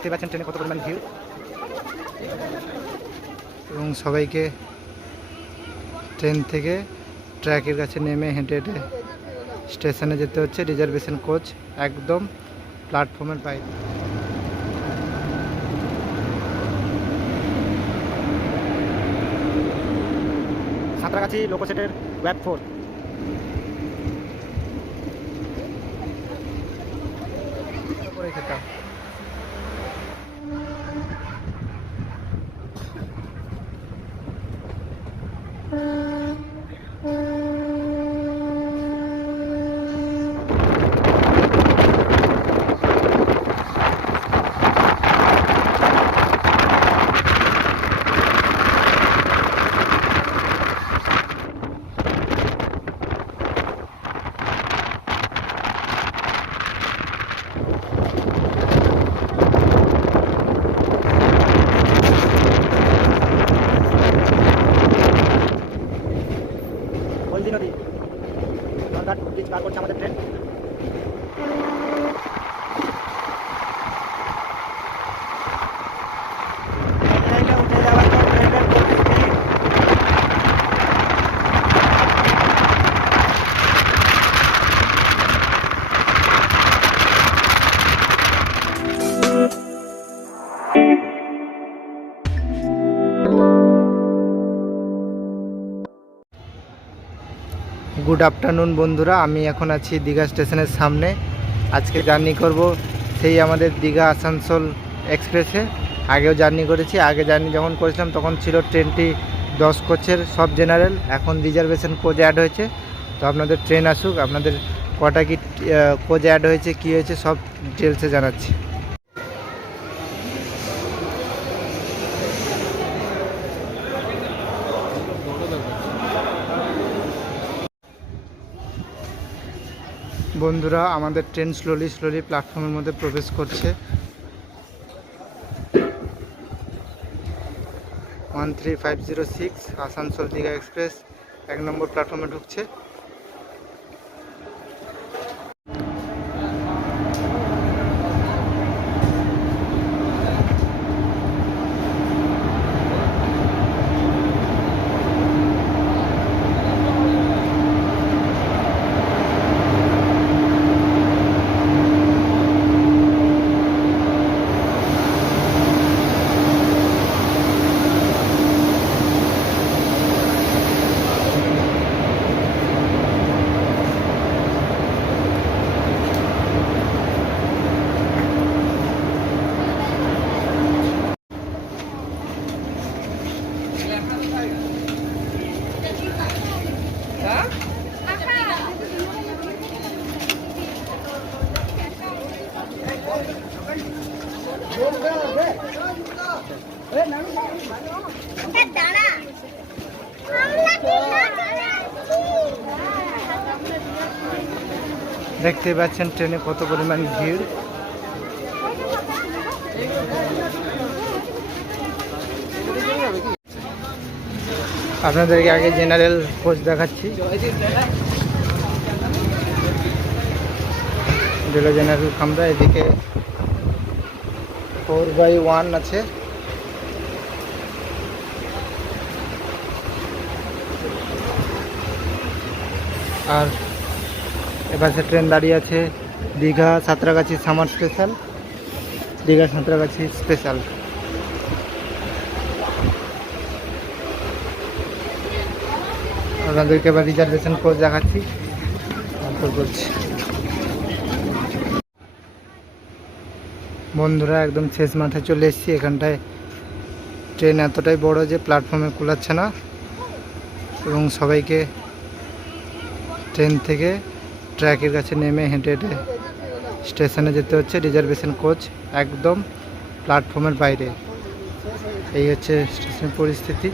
দেখতে পাচ্ছেন ট্রেনে কত পরিমাণ ভিড়। এবং সবাইকে ট্রেন থেকে ট্র্যাকের কাছে নেমে হেঁটে হেঁটে স্টেশনে যেতে হচ্ছে। রিজার্ভেশন কোচ একদম প্ল্যাটফর্মের বাইরে। সাঁতরাগাছি লোকোসেটের ওয়েব ফোর গুড আফটারনুন বন্ধুরা। আমি এখন আছি দীঘা স্টেশনের সামনে। আজকে জার্নি করব সেই আমাদের দীঘা আসানসোল এক্সপ্রেসে। আগেও জার্নি করেছি। আগে জার্নি যখন করেছিলাম, তখন ছিল ট্রেনটি দশ কোচের সব জেনারেল। এখন রিজার্ভেশন কোচ অ্যাড হয়েছে। তো আপনাদের ট্রেন আসুক। আপনাদের কটা কি কোচ অ্যাড হয়েছে, কী হয়েছে, সব ডিটেলসে জানাচ্ছি। বন্ধুরা, আমাদের ট্রেন স্লোলি স্লোলি প্ল্যাটফর্মের মধ্যে প্রবেশ করছে। One three five zero six Asansol Digha express এক নম্বর প্ল্যাটফর্মে ঢুকছে। দেখতে পাচ্ছেন ট্রেনে কত পরিমাণ ভিড়। আপনাদেরকে আগে জেনারেল কোচ দেখাচ্ছি। জেনারেল খামরা এদিকে ফোর বাই ওয়ান আছে। আর এপাশে ট্রেন দাঁড়িয়ে আছে, Digha Santragachi summer special, Digha Santragachi special. আপনাদেরকে এবার রিজার্ভেশন কোচ দেখাচ্ছি বলছি। বন্ধুরা, একদম শেষ মাথায় চলে এসেছি, এখানটায় ট্রেন এতটাই বড় যে প্ল্যাটফর্মে কুলাচ্ছে না। এবং সবাইকে ট্রেন থেকে ট্র্যাকের কাছে নেমে হেঁটে হেঁটে স্টেশনে যেতে হচ্ছে, রিজার্ভেশন কোচ একদম প্ল্যাটফর্মের বাইরে। এই হচ্ছে স্টেশনের পরিস্থিতি।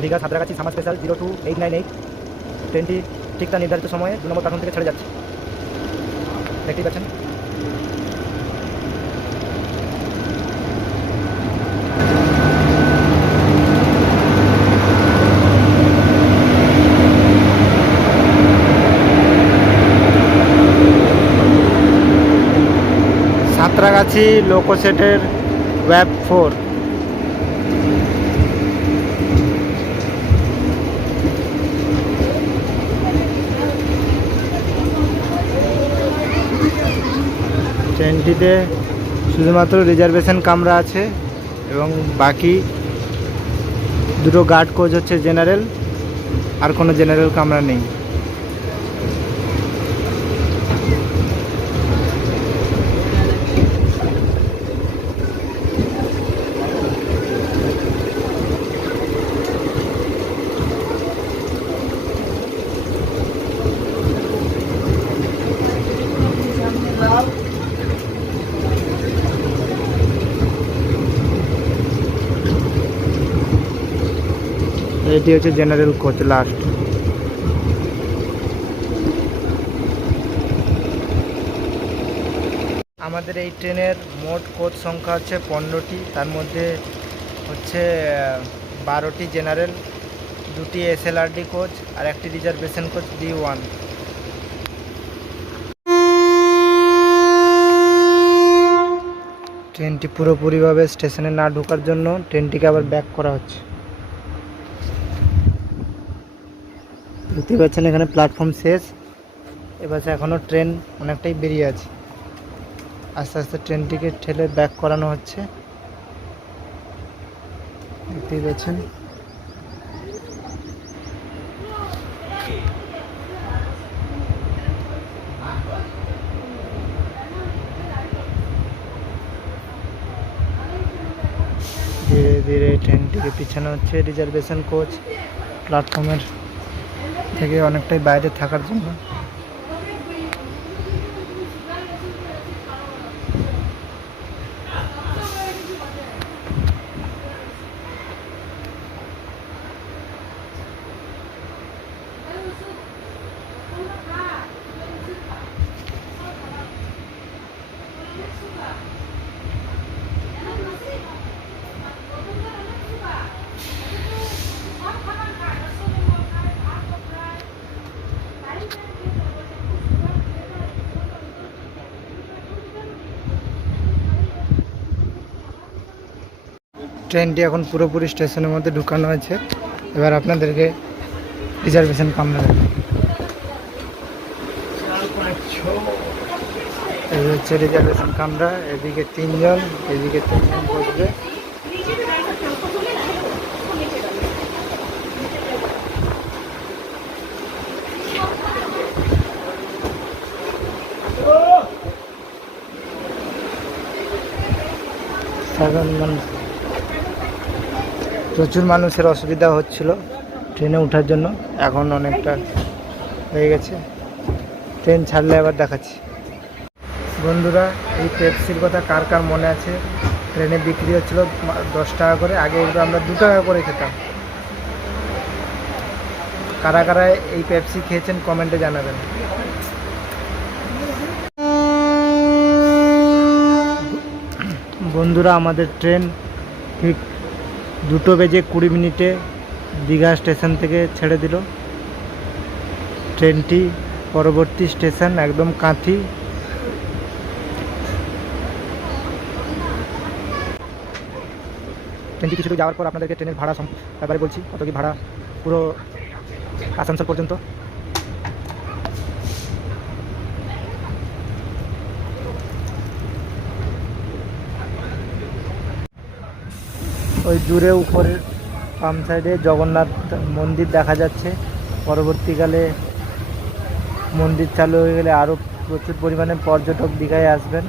Digha Santragachi summer special zero two eight nine eight. ট্রেনটি ঠিক তার নির্ধারিত সময়ে দু নম্বর প্ল্যাটফর্ম থেকে ছেড়ে যাচ্ছে। দেখতেই পাচ্ছেন। সাঁতরাগাছি লোকোসেটের ওয়েব ফোর ট্রেনটিতে শুধুমাত্র রিজার্ভেশন কামরা আছে এবং বাকি দুটো গার্ড কোচ হচ্ছে জেনারেল, আর কোনো জেনারেল কামরা নেই। এটি হচ্ছে জেনারেল কোচ লাস্ট আমাদের এই ট্রেনের মোট কোচ সংখ্যা হচ্ছে পনেরোটি, তার মধ্যে হচ্ছে বারোটি জেনারেল, দুটি এসএলআরডি কোচ আর একটি রিজার্ভেশন কোচ ডি ওয়ান ট্রেনটি পুরোপুরিভাবে স্টেশনে না ঢোকার জন্য ট্রেনটিকে আবার ব্যাক করা হচ্ছে। দেখতে পাচ্ছেন এখানে প্ল্যাটফর্ম শেষ। এবার এখনও ট্রেন অনেকটাই বেরিয়ে আছে। আস্তে আস্তে ট্রেনটিকে ঠেলে ব্যাক করানো হচ্ছে। দেখতেই পাচ্ছেন। ধীরে ধীরে ট্রেনটিকে পিছানো হচ্ছে রিজার্ভেশন কোচ প্ল্যাটফর্মের থেকে অনেকটাই বাইরে থাকার জন্য। ট্রেনটি এখন পুরোপুরি স্টেশনের মধ্যে ঢুকানো হয়েছে। এবার আপনাদেরকে রিজার্ভেশন কামরা এই হচ্ছে রিজার্ভেশন কামরা এদিকে তিনজন এদিকে তিনজন বসবে সাধারণ মানুষ প্রচুর মানুষের অসুবিধা হচ্ছিল ট্রেনে ওঠার জন্য। এখন অনেকটা হয়ে গেছে। ট্রেন ছাড়লে আবার দেখাচ্ছি। বন্ধুরা, এই পেপসির কথা কার কার মনে আছে? ট্রেনে বিক্রি হচ্ছিল দশ টাকা করে, আগে এগুলো আমরা দু টাকা করে খেতাম। কারা কারা এই পেপসি খেয়েছেন কমেন্টে জানাবেন। বন্ধুরা, আমাদের ট্রেন ঠিক দুটো বেজে কুড়ি মিনিটে দীঘা স্টেশন থেকে ছেড়ে দিল। ট্রেনটি পরবর্তী স্টেশন একদম কাঁথি। ট্রেনটি কিছু যাওয়ার পর আপনাদেরকে ট্রেনের ভাড়া ব্যাপারে বলছি কত কি ভাড়া পুরো আসানসোল পর্যন্ত। ওই দূরে উপরের পাম সাইডে জগন্নাথ মন্দির দেখা যাচ্ছে। পরবর্তীকালে মন্দির চালু হয়ে গেলে আরও প্রচুর পরিমাণে পর্যটক দীঘায় আসবেন।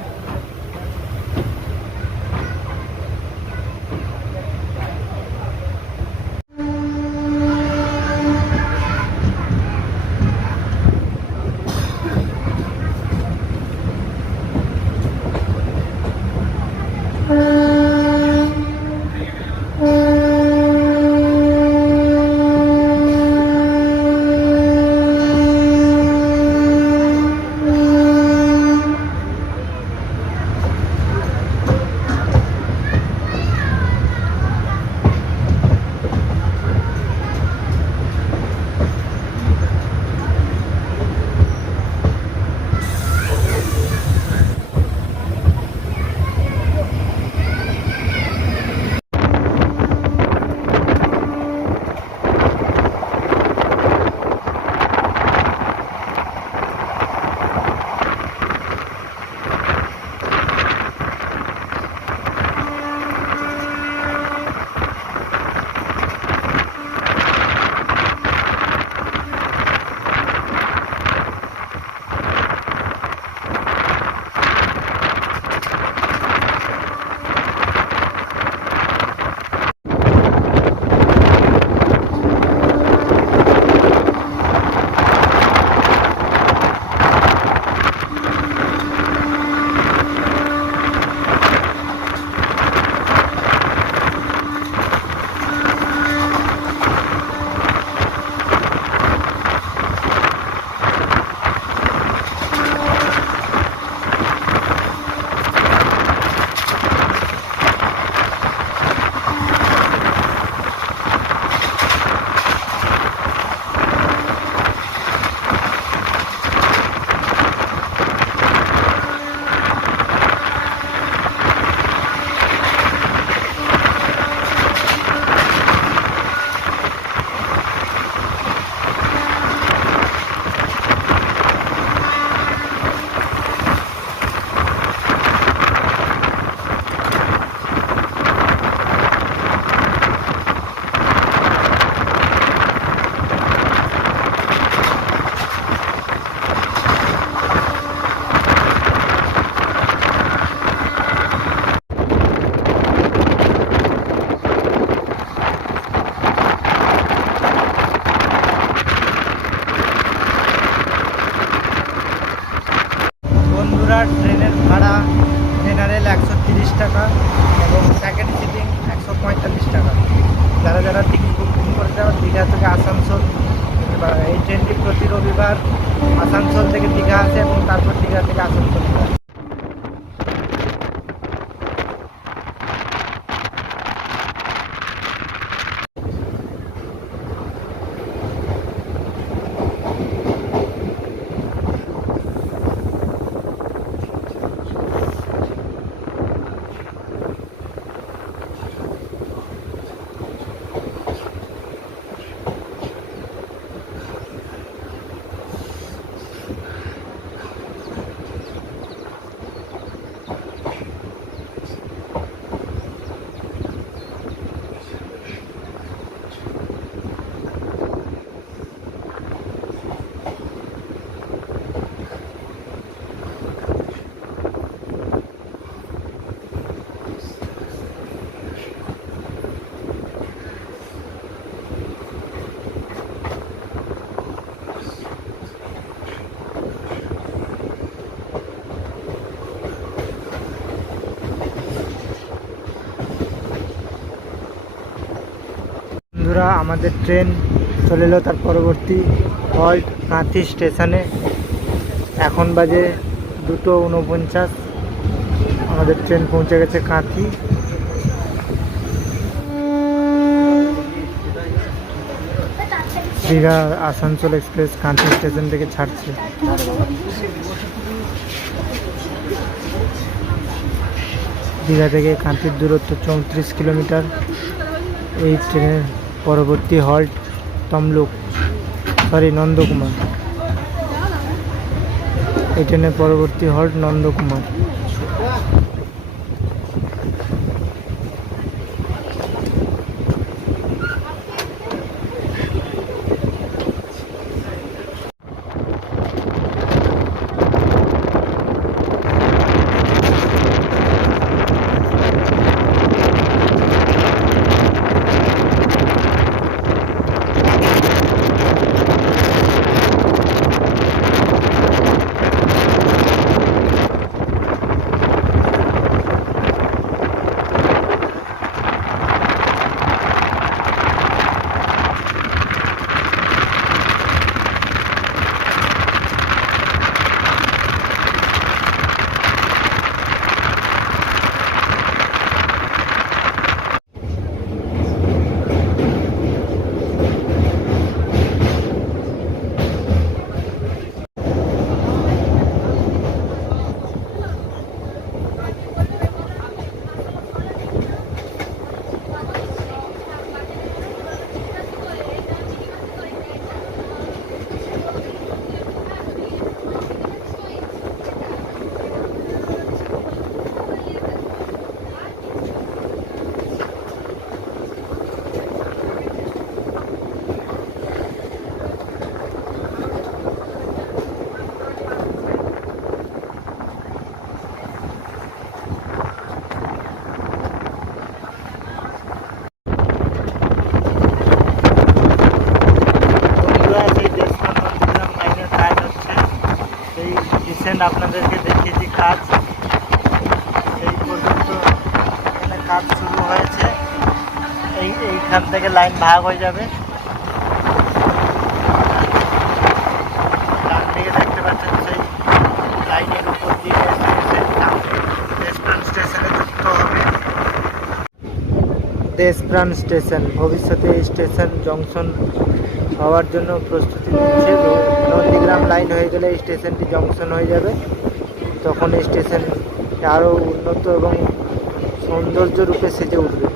আমাদের ট্রেন চলে এলো, তার পরবর্তী হল্ট কাঁথি স্টেশনে। এখন বাজে দুটো উনপঞ্চাশ আমাদের ট্রেন পৌঁছে গেছে কাঁথি। দীঘা আসানসোল এক্সপ্রেস কাঁথি স্টেশন থেকে ছাড়ছে। দীঘা থেকে কাঁথির দূরত্ব চৌত্রিশ কিলোমিটার। এই ট্রেনের পরবর্তী হল্ট তমলুক। সরি নন্দকুমার। এই ট্রেনের পরবর্তী হল্ট নন্দকুমার বন্ধুরা সেই দেশটা নন্দীগ্রাম লাইনের কাজ হচ্ছে সেই রিসেন্ট আপনাদেরকে দেখিয়েছি কাজ এই পর্যন্ত এখানে কাজ শুরু হয়েছে এই এইখান থেকে লাইন ভাগ হয়ে যাবে। দেখতে পাচ্ছেন উপর দেশপ্রাণ স্টেশনে স্টেশন, ভবিষ্যতে স্টেশন জংশন হওয়ার জন্য প্রস্তুতি নিচ্ছে। নন্দীগ্রাম লাইন হয়ে গেলে স্টেশনটি জংশন হয়ে যাবে। তখন স্টেশন আরও উন্নত এবং সৌন্দর্য রূপে সেজে উঠবে।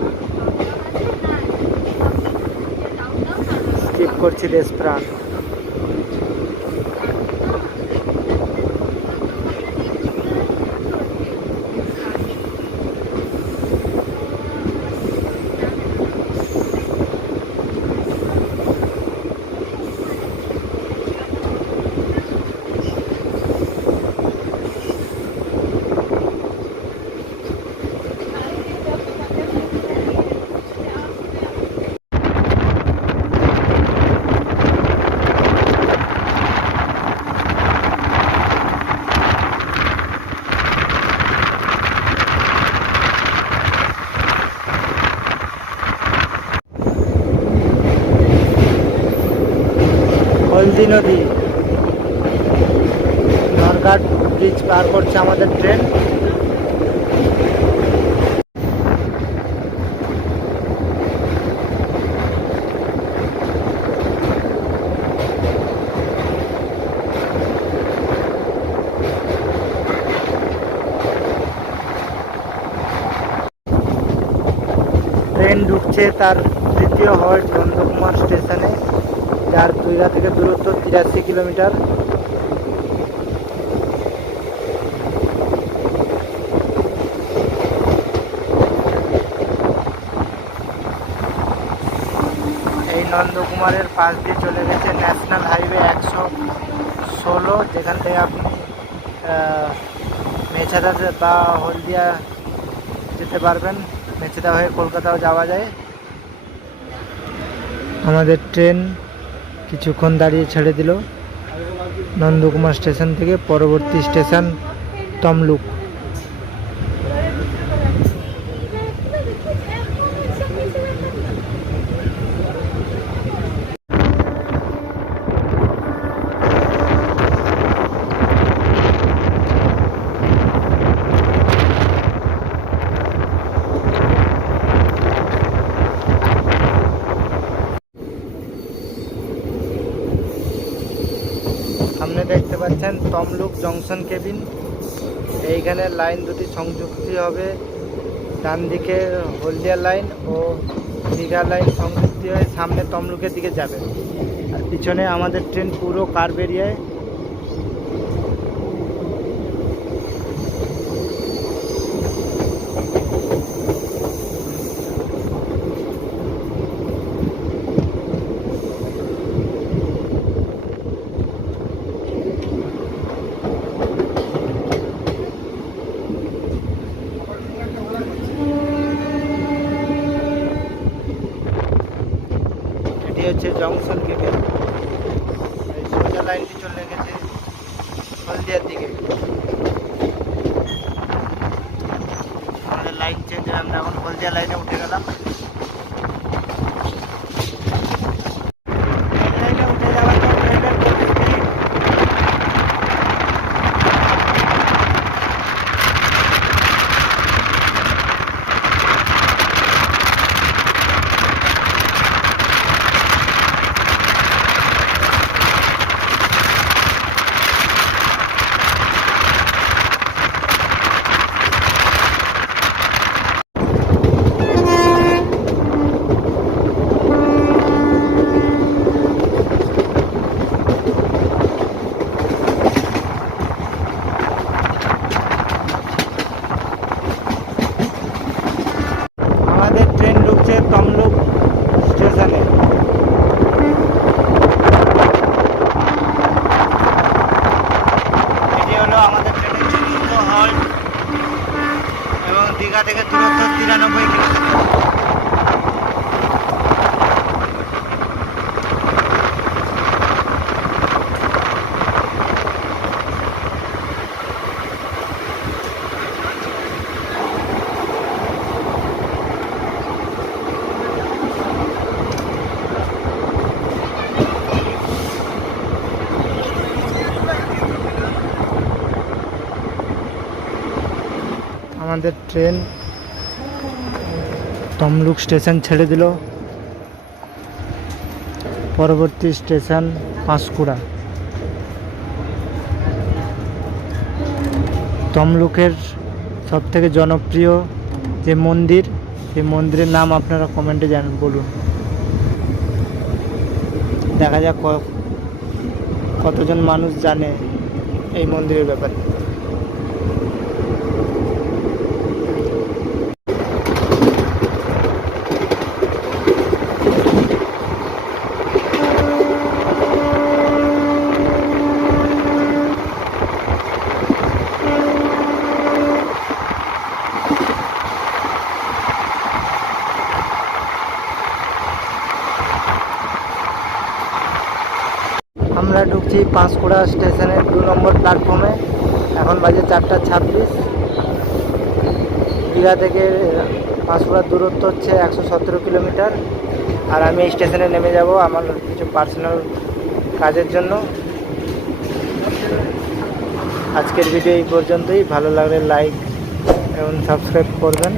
করছি দেশপ্রাণ। হলদি নদী। নরঘাট ব্রিজ পার করছে আমাদের ট্রেন ট্রেন ঢুকছে তার দ্বিতীয় হল্ট নন্দকুমার স্টেশনে। যার তুইরা থেকে দূরত্ব তিরাশি কিলোমিটার। এই নন্দকুমারের পাশ দিয়ে চলে গেছে ন্যাশনাল হাইওয়ে একশো ষোলো, যেখান থেকে আপনি মেছাদা বা হলদিয়া যেতে পারবেন। মেছেদা হয়ে কলকাতাও যাওয়া যায়। আমাদের ট্রেন কিছুক্ষণ দাঁড়িয়ে ছেড়ে দিল। নন্দকুমার স্টেশন থেকে পরবর্তী স্টেশন তমলুক সামনে দেখতে পাচ্ছেন তমলুক জংশন কেবিন। এইখানে লাইন দুটি সংযুক্তি হবে। ডান দিকে হলদিয়া লাইন ও দীঘা লাইন সংযুক্তি হয়ে সামনে তমলুকের দিকে যাবে। আর পিছনে আমাদের ট্রেন পুরো কার বেরিয়ায় এটি হচ্ছে জংশন কেবিন এই সোজা লাইনটি চলে গেছে হলদিয়ার দিকে আমাদের লাইন চেঞ্জ হয়ে আমরা এখন হলদিয়া লাইনে উঠে গেলাম রেল লাইনে উঠে যাওয়ার পর ট্রেনের গতি speed আমাদের ট্রেন ঢুকছে তমলুক স্টেশনে এটি হলো আমাদের ট্রেনের চতুর্থ হল্ট এবং দীঘা থেকে দূরত্ব তিরানব্বই কিলোমিটার আমাদের ট্রেন তমলুক স্টেশন ছেড়ে দিল। পরবর্তী স্টেশন পাঁশকুড়া। তমলুকের সব থেকে জনপ্রিয় যে মন্দির, সেই মন্দিরের নাম আপনারা কমেন্টে জানান বলুন। দেখা যাক কতজন মানুষ জানে এই মন্দিরের ব্যাপারে। আমরা ঢুকছি পাঁশকুড়া স্টেশনের দু নম্বর প্ল্যাটফর্মে এখন বাজে চারটা ছাব্বিশ। দীঘা থেকে পাঁশকুড়ার দূরত্ব হচ্ছে একশো সতেরো কিলোমিটার। আর আমি স্টেশনে নেমে যাব আমার কিছু পার্সোনাল কাজের জন্য। আজকের ভিডিও এই পর্যন্তই। ভালো লাগলে লাইক এবং সাবস্ক্রাইব করবেন।